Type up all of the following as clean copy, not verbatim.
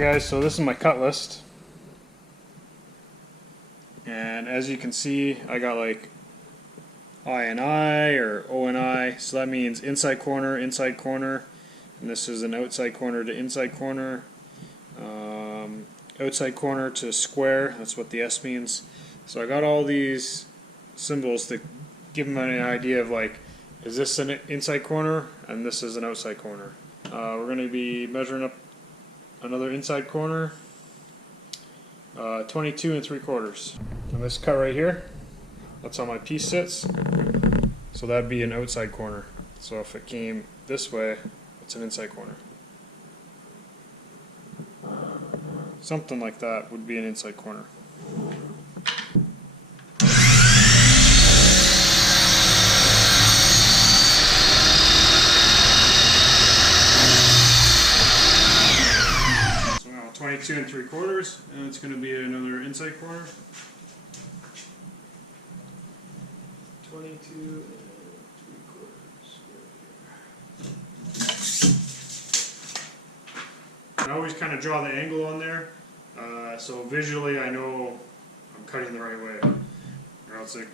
Alright guys, so this is my cut list, and as you can see I got like I and I or O and I, so that means inside corner, and this is an outside corner to inside corner, outside corner to square, that's what the S means. So I got all these symbols to give them an idea of like, is this an inside corner and this is an outside corner. We're going to be measuring up another inside corner, 22 3/4. And this cut right here, that's how my piece sits, so that'd be an outside corner. So if it came this way, it's an inside corner. Something like that would be an inside corner. So now 22 3/4, and it's going to be another inside corner. 22 3/4. I always kind of draw the angle on there, so visually I know I'm cutting the right way, or else it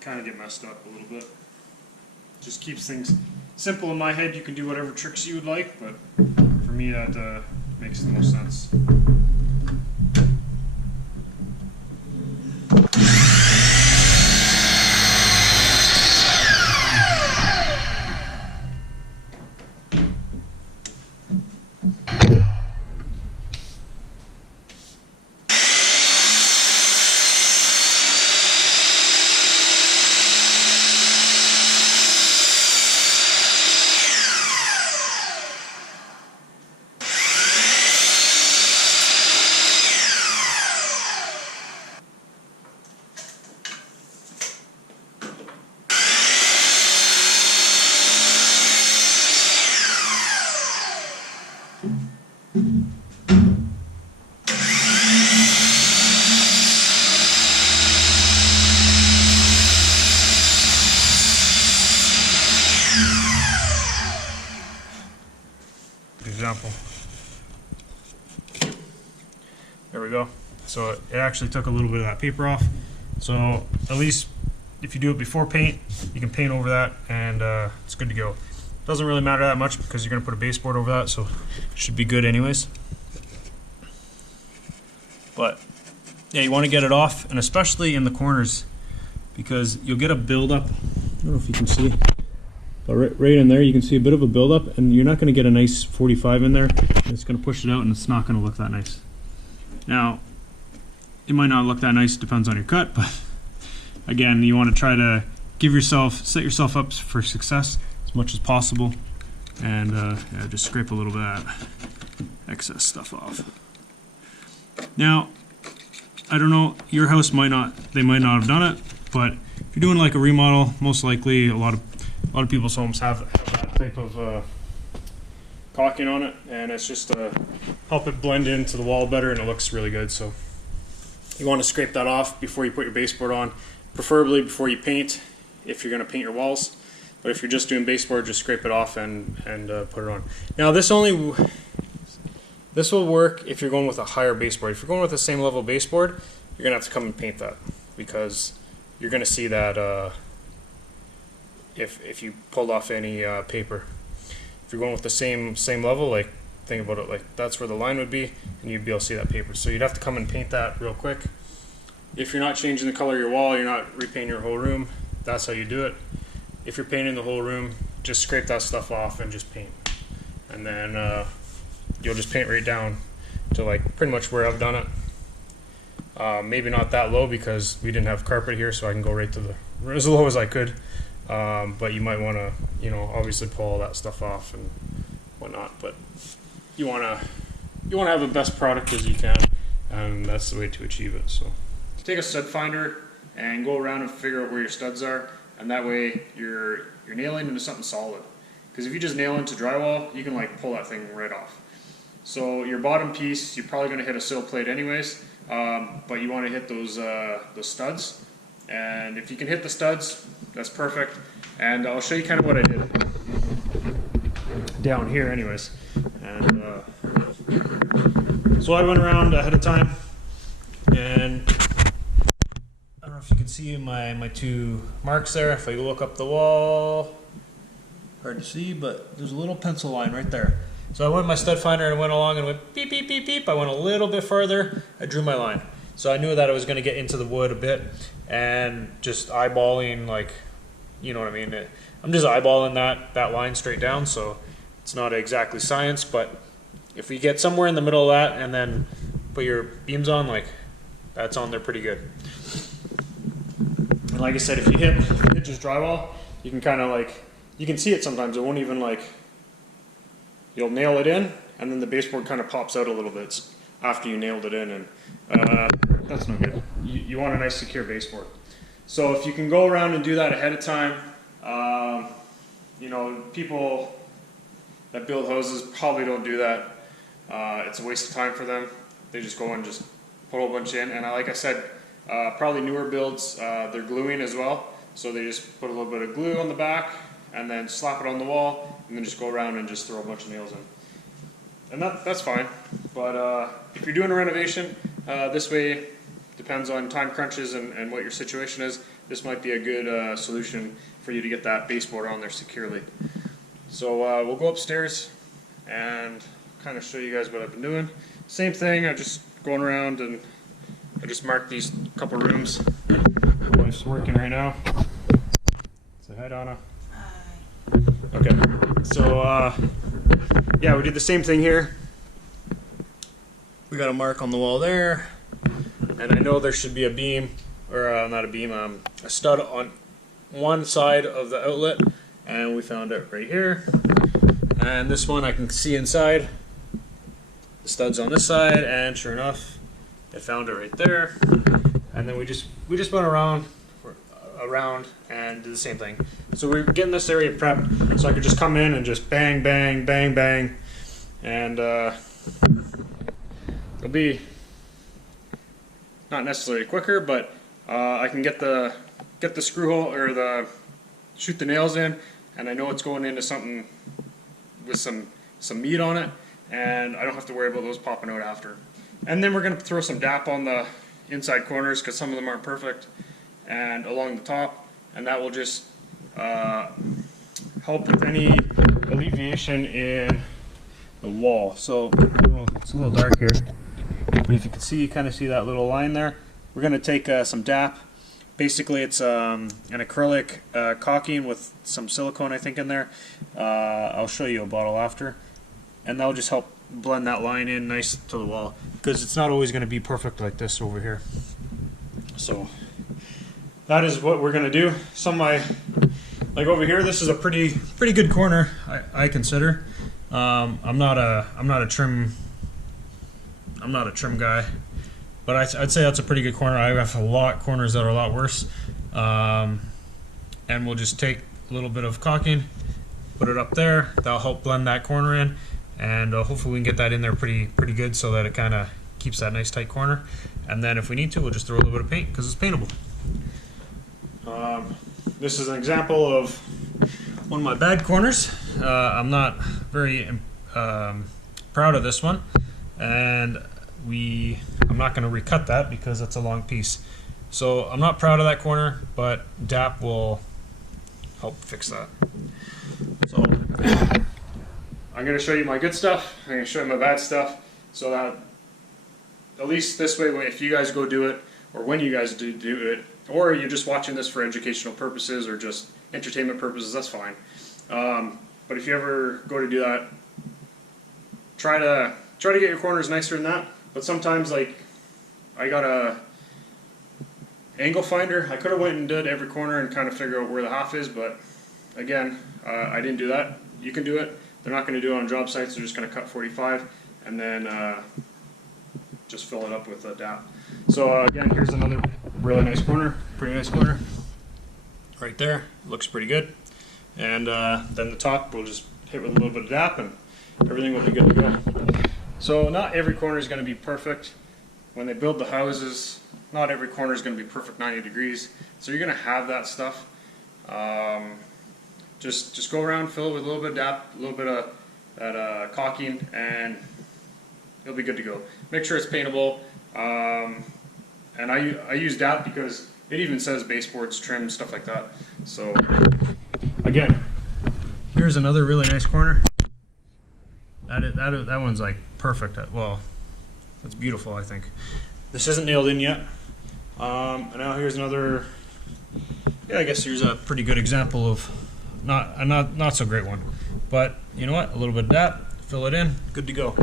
kind of get messed up a little bit. Just keeps things simple in my head. You can do whatever tricks you would like, but for me that makes the most sense. Example. There we go. So it actually took a little bit of that paper off. So at least if you do it before paint, you can paint over that, and it's good to go. Doesn't really matter that much because you're going to put a baseboard over that, so it should be good anyways. But yeah, you want to get it off, and especially in the corners, because you'll get a buildup. I don't know if you can see, but right in there you can see a bit of a buildup, and you're not going to get a nice 45 in there. It's going to push it out, and it's not going to look that nice. Now, it might not look that nice, depends on your cut, but again, you want to try to set yourself up for success as much as possible, and yeah, just scrape a little bit of that excess stuff off. Now, I don't know, your house might not have done it, but if you're doing like a remodel, most likely a lot of people's homes have that type of caulking on it, and it's just to help it blend into the wall better, and it looks really good. So you want to scrape that off before you put your baseboard on, preferably before you paint if you're going to paint your walls. But if you're just doing baseboard, just scrape it off and put it on. Now this will work if you're going with a higher baseboard. If you're going with the same level baseboard, you're going to have to come and paint that, because you're going to see that if you pulled off any paper. If you're going with the same level, like think about it like that's where the line would be, and you'd be able to see that paper. So you'd have to come and paint that real quick. If you're not changing the color of your wall, you're not repainting your whole room, that's how you do it. If you're painting the whole room, just scrape that stuff off and just paint. And then you'll just paint right down to like pretty much where I've done it. Maybe not that low because we didn't have carpet here, so I can go right to as low as I could. But you might want to, obviously pull all that stuff off and whatnot. But you want to have the best product as you can, and that's the way to achieve it. So take a stud finder and go around and figure out where your studs are, and that way you're nailing into something solid. Because if you just nail into drywall, you can like pull that thing right off. So your bottom piece, you're probably going to hit a sill plate anyways, but you want to hit those studs. And if you can hit the studs, that's perfect. And I'll show you kind of what I did down here anyways. And So I went around ahead of time, and I don't know if you can see my two marks there. If I look up the wall, hard to see, but there's a little pencil line right there. So I went with my stud finder and went along and went beep, beep, beep, beep. I went a little bit farther, I drew my line. So I knew that I was gonna get into the wood a bit, and just eyeballing, like, you know what I mean? I'm just eyeballing that line straight down, so it's not exactly science, but if you get somewhere in the middle of that and then put your beams on, like, that's on there pretty good. And like I said, if you hit just drywall, you can kind of like, you can see it sometimes. It won't even, like, you'll nail it in, and then the baseboard kind of pops out a little bit after you nailed it in, and that's no good. You want a nice secure baseboard. So if you can go around and do that ahead of time, you know, people that build houses probably don't do that. It's a waste of time for them. They just go and just put a whole bunch in, and like I said, probably newer builds, they're gluing as well, so they just put a little bit of glue on the back and then slap it on the wall and then just go around and just throw a bunch of nails in. And that's fine, but if you're doing a renovation, this way, depends on time crunches and what your situation is, this might be a good solution for you to get that baseboard on there securely. So we'll go upstairs and kind of show you guys what I've been doing. Same thing, I'm just going around and I just marked these couple rooms. My wife's working right now. Say hi, Donna. Hi. Okay, so yeah, we did the same thing here. We got a mark on the wall there, and I know there should be a beam, or not a beam, a stud on one side of the outlet, and we found it right here. And this one I can see inside. The stud's on this side, and sure enough, it found it right there. And then we just went around and did the same thing. So we're getting this area prepped, so I could just come in and just bang, bang, bang, bang, and it'll be not necessarily quicker, but I can get the screw hole or shoot the nails in, and I know it's going into something with some meat on it, and I don't have to worry about those popping out after. And then we're going to throw some DAP on the inside corners because some of them aren't perfect, and along the top, and that will just help with any alleviation in the wall. So it's a little dark here, but if you can see, you kind of see that little line there. We're going to take some DAP. Basically, it's an acrylic caulking with some silicone, I think, in there. I'll show you a bottle after, and that'll just help blend that line in nice to the wall, because it's not always going to be perfect like this over here. So that is what we're going to do. Some of my, like over here, this is a pretty good corner, I consider. I'm not a trim guy, but I'd say that's a pretty good corner. I have corners that are a lot worse, and we'll just take a little bit of caulking, put it up there. That'll help blend that corner in, and hopefully we can get that in there pretty good, so that it kind of keeps that nice tight corner. And then if we need to, we'll just throw a little bit of paint because it's paintable. This is an example of one of my bad corners. I'm not very proud of this one, and I'm not going to recut that because it's a long piece. So I'm not proud of that corner, but DAP will help fix that. So I'm going to show you my good stuff, I'm going to show you my bad stuff, so that at least this way, if you guys go do it, or when you guys do it, or you're just watching this for educational purposes or just entertainment purposes, that's fine. But if you ever go to do that, try to get your corners nicer than that. But sometimes, like, I got a angle finder. I could have went and did every corner and kind of figure out where the half is, but again, I didn't do that. You can do it. They're not going to do it on job sites. They're just going to cut 45 and then just fill it up with DAP. So again, here's another really nice corner, pretty nice corner. Right there, looks pretty good. And then the top we'll just hit with a little bit of DAP and everything will be good to go. So not every corner is going to be perfect. When they build the houses, not every corner is going to be perfect 90 degrees. So you're going to have that stuff. Just go around, fill it with a little bit of DAP, a little bit of that caulking, and it'll be good to go. Make sure it's paintable, and I use that because it even says baseboards, trim, stuff like that. So again, here's another really nice corner. That one's like perfect. Well, that's beautiful, I think. This isn't nailed in yet. And now here's another. Yeah, I guess here's a pretty good example of not so great one. But you know what? A little bit of that, fill it in, good to go.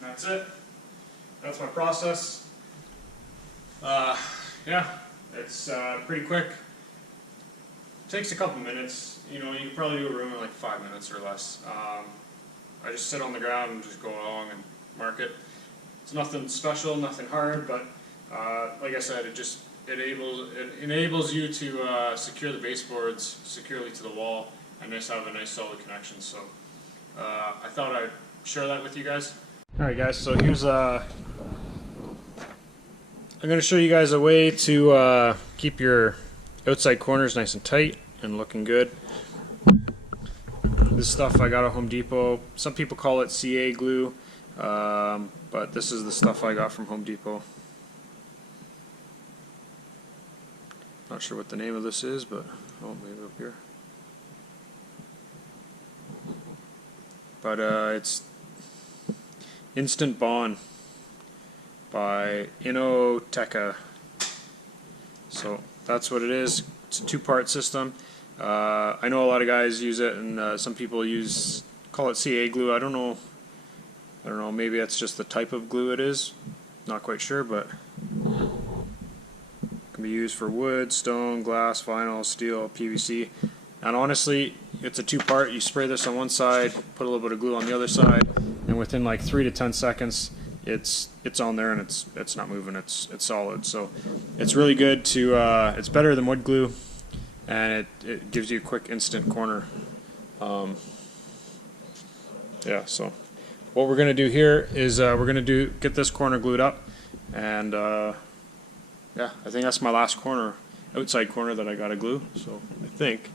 That's it. That's my process. Yeah, it's pretty quick. Takes a couple minutes. You know, you can probably do a room in like 5 minutes or less. I just sit on the ground and just go along and mark it. It's nothing special, nothing hard, but like I said, it enables you to secure the baseboards securely to the wall and just have a nice solid connection. So I thought I'd share that with you guys. Alright guys, so here's I'm going to show you guys a way to keep your outside corners nice and tight and looking good. This stuff I got at Home Depot. Some people call it CA glue, but this is the stuff I got from Home Depot. Not sure what the name of this is, but oh, maybe up here. But it's Instant Bond by Innoteca. So that's what it is. It's a two-part system. I know a lot of guys use it, and some people call it CA glue. I don't know. Maybe that's just the type of glue it is. Not quite sure, but it can be used for wood, stone, glass, vinyl, steel, PVC. And honestly, it's a two-part. You spray this on one side, put a little bit of glue on the other side, and within like 3 to 10 seconds, it's on there and it's not moving. It's solid. So it's really good to. It's better than wood glue, and it gives you a quick, instant corner. Yeah. So what we're gonna do here is we're gonna get this corner glued up, and yeah, I think that's my last corner, outside corner that I gotta glue. So I think.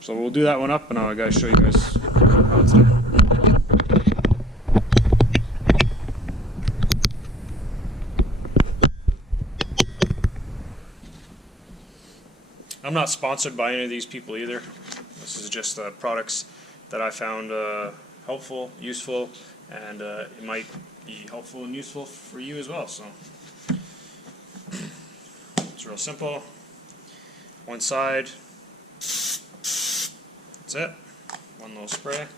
So we'll do that one up, and I gotta show you guys how it's done. I'm not sponsored by any of these people either. This is just products that I found helpful, useful, and it might be helpful and useful for you as well. So it's real simple. One side. That's it. One little spray.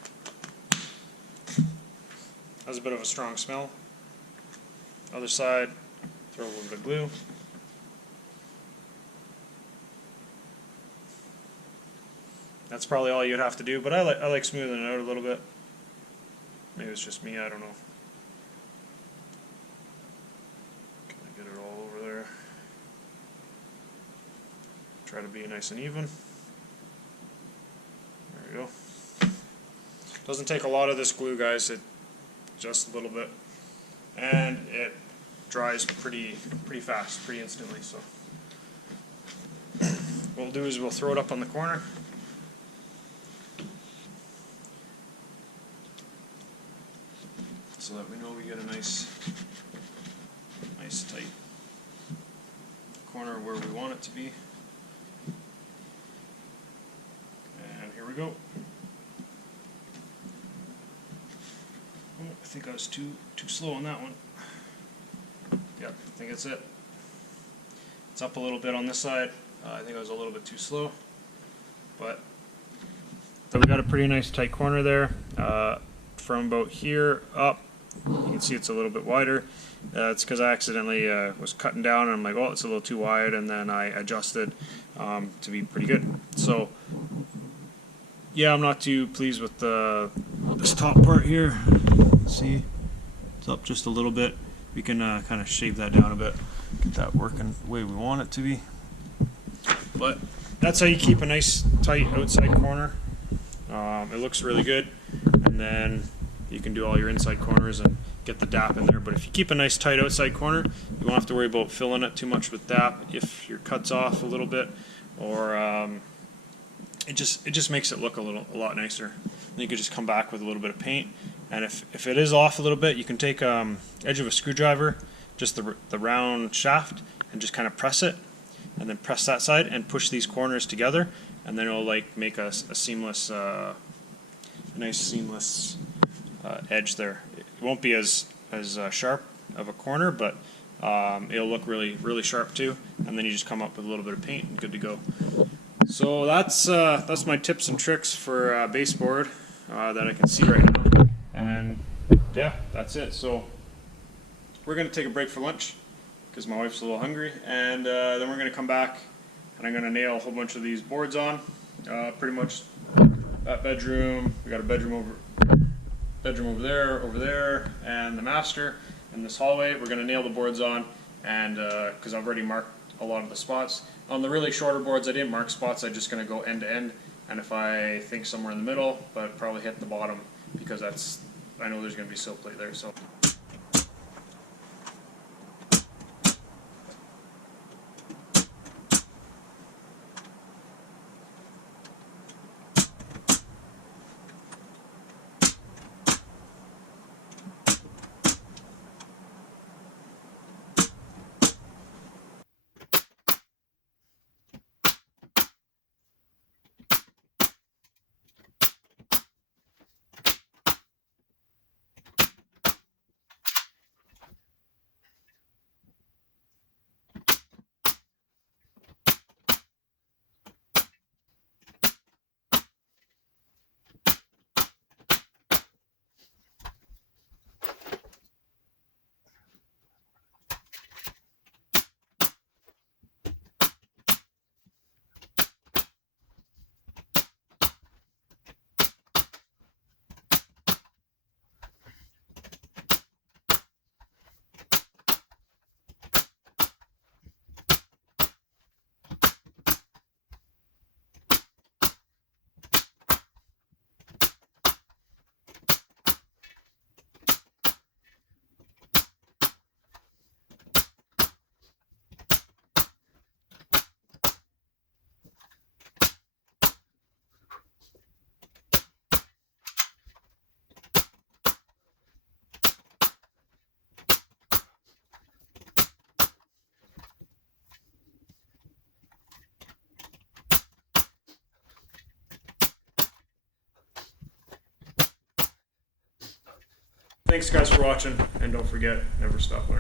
Has a bit of a strong smell. Other side, throw a little bit of glue. That's probably all you'd have to do, but I like smoothing it out a little bit. Maybe it's just me, I don't know. Can I get it all over there? Try to be nice and even. There we go. Doesn't take a lot of this glue, guys. Just a little bit, and it dries pretty fast, pretty instantly. So what we'll do is we'll throw it up on the corner. So that we know we get a nice tight corner where we want it to be. And here we go. Oh, I think I was too slow on that one. Yep, I think that's it. It's up a little bit on this side. I think I was a little bit too slow, but So we got a pretty nice tight corner there. From about here up, you can see it's a little bit wider. It's because I accidentally was cutting down and I'm like, oh, it's a little too wide, and then I adjusted to be pretty good. So yeah, I'm not too pleased with this top part here. See, it's up just a little bit. We can kind of shave that down a bit, get that working the way we want it to be. But that's how you keep a nice tight outside corner. It looks really good, and then you can do all your inside corners and get the DAP in there. But if you keep a nice tight outside corner, you won't have to worry about filling it too much with DAP if your cut's off a little bit, or it just makes it look a lot nicer. And you can just come back with a little bit of paint, and if it is off a little bit, you can take edge of a screwdriver, just the round shaft, and just kind of press it, and then press that side and push these corners together, and then it'll like make a seamless, nice seamless edge there. It won't be as sharp of a corner, but it'll look really sharp too. And then you just come up with a little bit of paint and good to go. So that's my tips and tricks for baseboard that I can see right now. And yeah, that's it. So we're gonna take a break for lunch because my wife's a little hungry, and then we're gonna come back and I'm gonna nail a whole bunch of these boards on. Pretty much that bedroom. We got a bedroom over there, and the master, and this hallway. We're gonna nail the boards on, and because I've already marked a lot of the spots. On the really shorter boards, I didn't mark spots. I'm just gonna go end to end, and if I think somewhere in the middle, but probably hit the bottom because I know there's gonna be sill plate there. So. Thanks guys for watching, and don't forget, never stop learning.